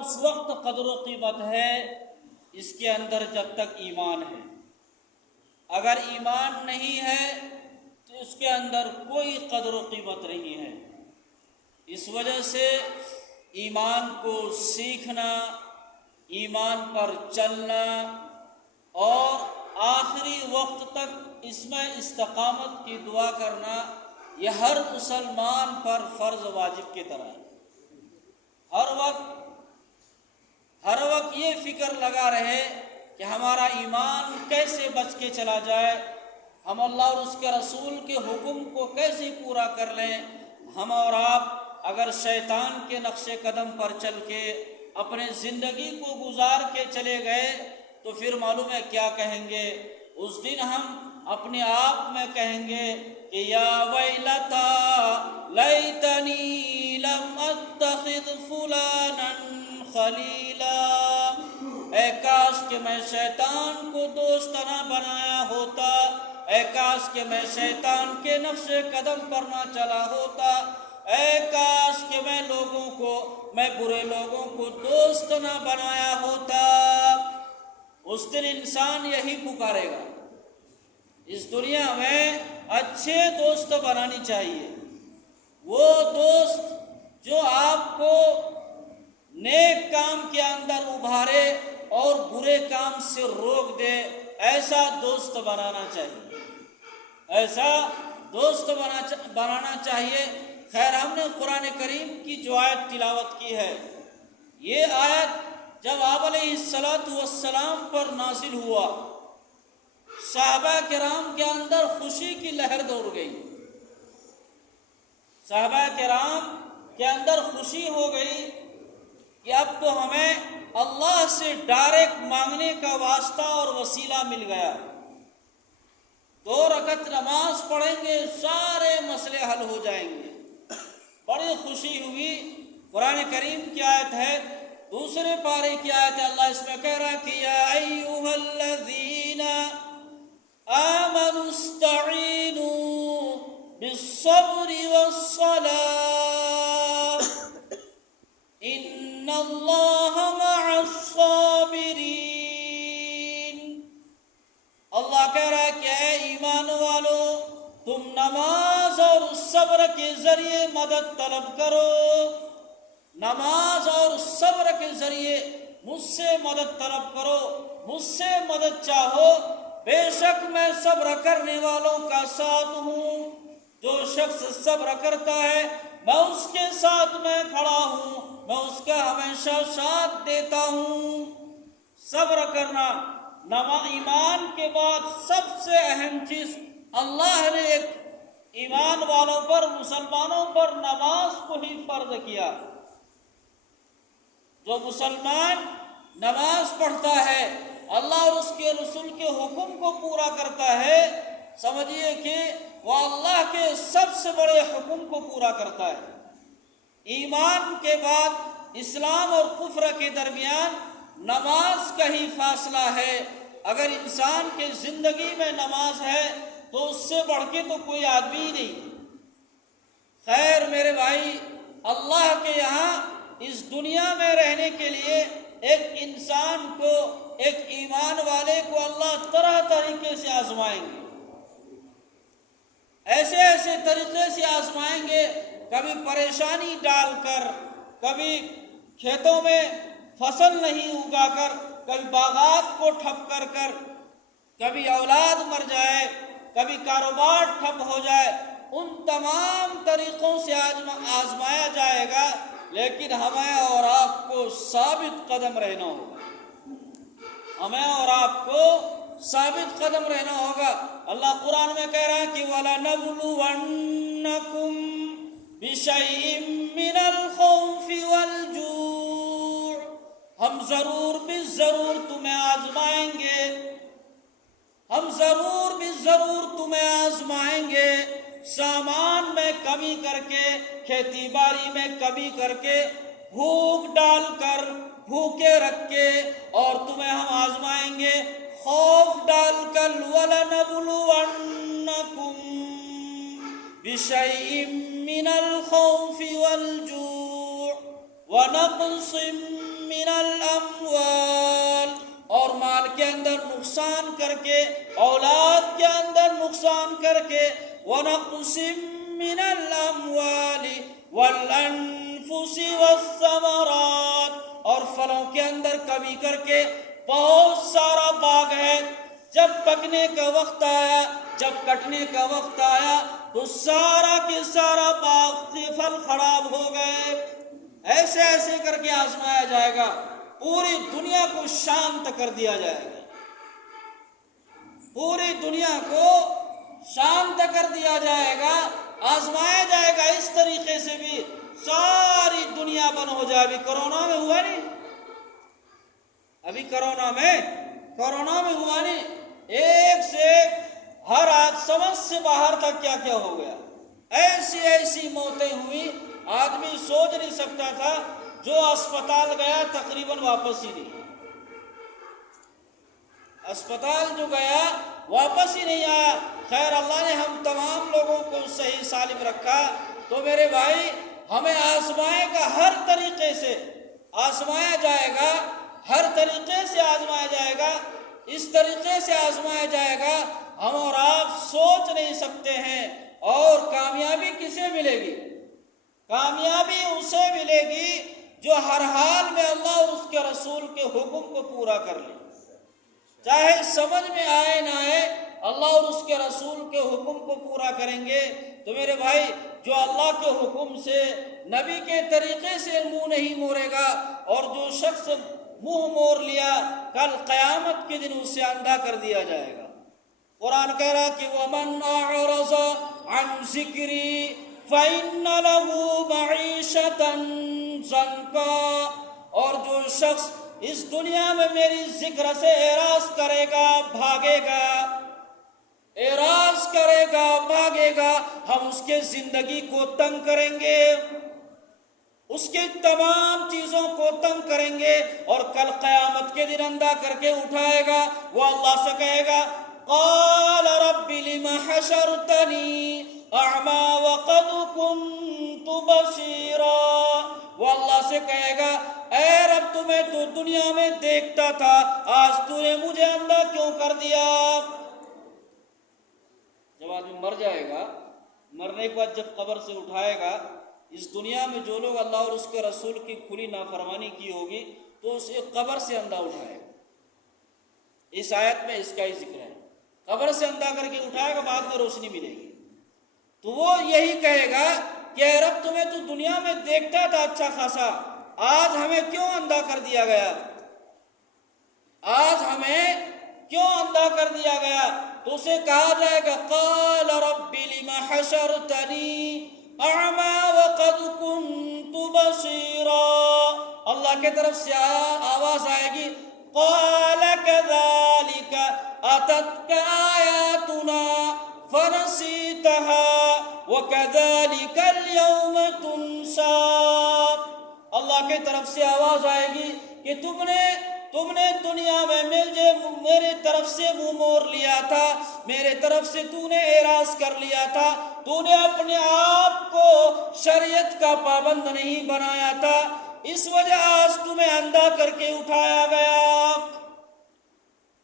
اس وقت قدر و قیمت ہے اس کے اندر جب تک ایمان ہے. اگر ایمان نہیں ہے تو اس کے اندر کوئی قدر و قیمت نہیں ہے. اس وجہ سے ایمان کو سیکھنا، ایمان پر چلنا اور آخری وقت تک اس میں استقامت کی دعا کرنا، یہ ہر مسلمان پر فرض واجب کی طرح ہے. ہر وقت یہ فکر لگا رہے کہ ہمارا ایمان کیسے بچ کے چلا جائے، ہم اللہ اور اس کے رسول کے حکم کو کیسے پورا کر لیں. ہم اور آپ اگر شیطان کے نقش قدم پر چل کے اپنے زندگی کو گزار کے چلے گئے تو پھر معلوم ہے کیا کہیں گے. اس دن ہم اپنے آپ میں کہیں گے کہ یا ویلتا لیتنی لم اتخذ فلانا خلیلا، اے کاش کہ میں شیطان کو دوست نہ بنایا ہوتا، اے کاش کہ میں شیطان کے نقش قدم پر نہ چلا ہوتا، اے کاش کہ میں برے لوگوں کو دوست نہ بنایا ہوتا. اس دن انسان یہی پکارے گا. اس دنیا میں اچھے دوست بنانی چاہیے، وہ دوست جو آپ کو نیک کام کے اندر ابھارے اور برے کام سے روک دے، ایسا دوست بنانا چاہیے، ایسا دوست بنانا چاہیے. خیر، ہم نے قرآن کریم کی جو آیت تلاوت کی ہے، یہ آیت جب آپ علیہ السلام پر نازل ہوا، صحابہ کرام کے اندر خوشی کی لہر دوڑ گئی. صحابہ کرام کے اندر خوشی ہو گئی کہ اب تو ہمیں اللہ سے ڈائریکٹ مانگنے کا واسطہ اور وسیلہ مل گیا. 2 رکعت نماز پڑھیں گے، سارے مسئلے حل ہو جائیں گے. بڑی خوشی ہوئی. قرآن کریم کی آیت ہے، دوسرے پارے کی آیت ہے، اللہ اس میں کہہ رہا کہ یا ایھا الذین آمنوا استعینوا بالصبر والصلاة ان اللہ مع الصابرین. اللہ کہہ رہا ہے کہ اے ایمان والو، تم نماز اور صبر کے ذریعے مدد طلب کرو، نماز اور صبر کے ذریعے مجھ سے مدد طلب کرو، مجھ سے مدد چاہو. بے شک میں صبر کرنے والوں کا ساتھ ہوں. جو شخص صبر کرتا ہے میں اس کے ساتھ میں کھڑا ہوں، میں اس کا ہمیشہ ساتھ دیتا ہوں. صبر کرنا ایمان کے بعد سب سے اہم چیز اللہ نے ایک ایمان والوں پر، مسلمانوں پر نماز کو ہی فرض کیا. جو مسلمان نماز پڑھتا ہے، اللہ اور اس کے رسول کے حکم کو پورا کرتا ہے، سمجھیے کہ وہ اللہ کے سب سے بڑے حکم کو پورا کرتا ہے. ایمان کے بعد اسلام اور کفر کے درمیان نماز کا ہی فاصلہ ہے. اگر انسان کے زندگی میں نماز ہے تو اس سے بڑھ کے تو کوئی آدمی نہیں. خیر میرے بھائی، اللہ کے یہاں اس دنیا میں رہنے کے لیے ایک انسان کو، ایک ایمان والے کو اللہ طرح طریقے سے آزمائیں گے، ایسے ایسے طریقے سے آزمائیں گے. کبھی پریشانی ڈال کر، کبھی کھیتوں میں فصل نہیں اگا کر، کبھی باغات کو ٹھپ کر کر، کبھی اولاد مر جائے، کبھی کاروبار ٹھپ ہو جائے. ان تمام طریقوں سے آزمایا جائے گا، لیکن ہمیں اور آپ کو ثابت قدم رہنا ہوگا. ہمیں اور آپ کو ثابت قدم رہنا ہوگا. اللہ قرآن میں کہہ رہا ہے کہ وَلَنَبْلُوَنَّكُمْ بِشَيْءٍ مِّنَ الْخَوْفِ وَالْجُوعِ، ہم ضرور تمہیں آزمائیں گے، ہم ضرور تمہیں آزمائیں گے. سامان میں کمی کر کے، کھیتی باڑی میں کمی کر کے، بھوک ڈال کر، بھوکے رکھ کے، اور تمہیں ہم آزمائیں گے خوف ڈال کر. وَلَنَبْلُوَنَّكُمْ بِشَيْءٍ مِّنَ الْخَوْفِ وَالْجُوعِ وَنَقْصٍ من الاموال، اور مال کے اندر نقصان کر کے، اولاد کے اندر نقصان کر کے، ونقص من الاموال والانفس والثمرات، اور پھلوں کے اندر کمی کر کے، بہت سارا باغ ہے، جب پکنے کا وقت آیا، جب کٹنے کا وقت آیا تو سارا کے سارا باغ کے پھل خراب ہو گئے۔ ایسے ایسے کر کے آزمایا جائے گا، پوری دنیا کو شانت کر دیا جائے گا، پوری دنیا کو شانت کر دیا جائے گا، آزمایا جائے گا اس طریقے سے بھی ساری دنیا بند ہو جائے۔ ابھی کورونا میں ہوا نہیں، ابھی کورونا میں ہوا نہیں، ایک سے ایک ہر آج سمجھ سے باہر تھا کیا کیا ہو گیا، ایسی ایسی موتیں ہوئی، آدمی سوچ نہیں سکتا تھا، جو اسپتال گیا تقریباً واپس ہی نہیں، اسپتال جو گیا واپس ہی نہیں آیا۔ خیر اللہ نے ہم تمام لوگوں کو صحیح سالم رکھا۔ تو میرے بھائی ہمیں آزمائے گا، ہر طریقے سے آزمایا جائے گا، ہر طریقے سے آزمایا جائے گا، اس طریقے سے آزمایا جائے گا ہم اور آپ سوچ نہیں سکتے ہیں۔ اور کامیابی کسے ملے گی؟ کامیابی اسے ملے گی جو ہر حال میں اللہ اور اس کے رسول کے حکم کو پورا کر لے، چاہے سمجھ میں آئے نہ آئے، اللہ اور اس کے رسول کے حکم کو پورا کریں گے۔ تو میرے بھائی جو اللہ کے حکم سے، نبی کے طریقے سے منہ نہیں موڑے گا، اور جو شخص منہ موڑ لیا، کل قیامت کے دن اسے اندھا کر دیا جائے گا۔ قرآن کہہ رہا کہ وَمَنْ أَعْرَضَ عَنْ ذِكْرِي فَإِنَّ لَهُ مَعِيشَةً ضَنْكًا، اور جو شخص اس دنیا میں میری ذکر سے اعراض کرے گا، بھاگے گا، اعراض کرے گا، بھاگے گا، ہم اس کے زندگی کو تنگ کریں گے، اس کی تمام چیزوں کو تنگ کریں گے، اور کل قیامت کے دن اندھا کر کے اٹھائے گا۔ وہ اللہ سے کہے گا قال رب لم حشرتنی اعمی وقد كنت بصیرا، وہ اللہ سے کہے گا اے رب تمہیں تو دنیا میں دیکھتا تھا، آج تو نے مجھے اندھا کیوں کر دیا؟ جب آدمی مر جائے گا، مرنے کے بعد جب قبر سے اٹھائے گا، اس دنیا میں جو لوگ اللہ اور اس کے رسول کی کھلی نافرمانی کی ہوگی تو اسے قبر سے اندھا اٹھائے گا۔ اس آیت میں اس کا ہی ذکر ہے، قبر سے اندھا کر کے اٹھائے گا، بعد میں روشنی ملے گی۔ تو وہ یہی کہے گا کہ اے رب تمہیں تو دنیا میں دیکھتا تھا اچھا خاصا، آج ہمیں کیوں اندھا کر دیا گیا؟ آج ہمیں کیوں اندھا کر دیا گیا؟ تو اسے کہا جائے گا قال رب لم حشرتنی اعمی وقد كنت بصیرا، اللہ کی طرف سے آواز آئے گی قال كذلك اتتك آیاتنا فنسیتها وكذلك اليوم تنسى، اللہ کی طرف سے آواز آئے گی کہ تم نے دنیا میں میرے طرف سے منہ موڑ لیا تھا، میرے طرف سے تو نے اعراض کر لیا تھا، تو نے اپنے آپ کو شریعت کا پابند نہیں بنایا تھا، اس وجہ آج تمہیں اندھا کر کے اٹھایا گیا۔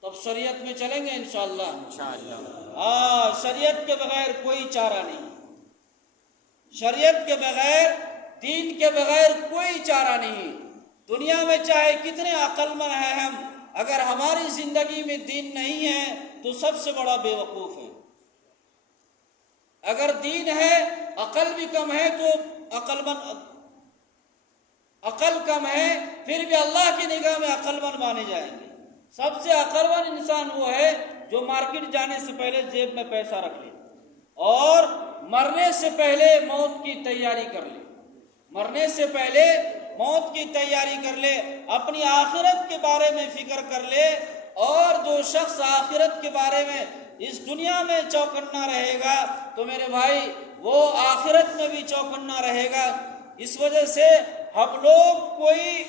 تب شریعت میں چلیں گے انشاءاللہ؟ شریعت کے بغیر کوئی چارہ نہیں، شریعت کے بغیر، دین کے بغیر کوئی چارہ نہیں۔ دنیا میں چاہے کتنے عقل مند ہیں ہم، اگر ہماری زندگی میں دین نہیں ہے تو سب سے بڑا بے وقوف ہے۔ اگر دین ہے، عقل بھی کم ہے تو عقل کم ہے، پھر بھی اللہ کی نگاہ میں عقل مند مانے جائیں گے۔ سب سے عقل مند انسان وہ ہے جو مارکیٹ جانے سے پہلے جیب میں پیسہ رکھ لے، اور مرنے سے پہلے موت کی تیاری کر لے، مرنے سے پہلے موت کی تیاری کر لے، اپنی آخرت کے بارے میں فکر کر لے۔ اور جو شخص آخرت کے بارے میں اس دنیا میں چوکنا رہے گا تو میرے بھائی وہ آخرت میں بھی چوکنا رہے گا۔ اس وجہ سے ہم لوگ کوئی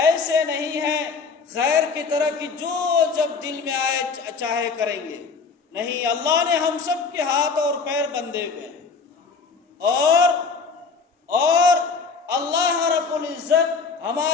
ایسے نہیں ہیں غیر کی طرح کی جو جب دل میں آئے چاہے کریں گے، نہیں، اللہ نے ہم سب کے ہاتھ اور پیر بندھے ہوئے ہیں، اور اللہ رب العزت ہمارے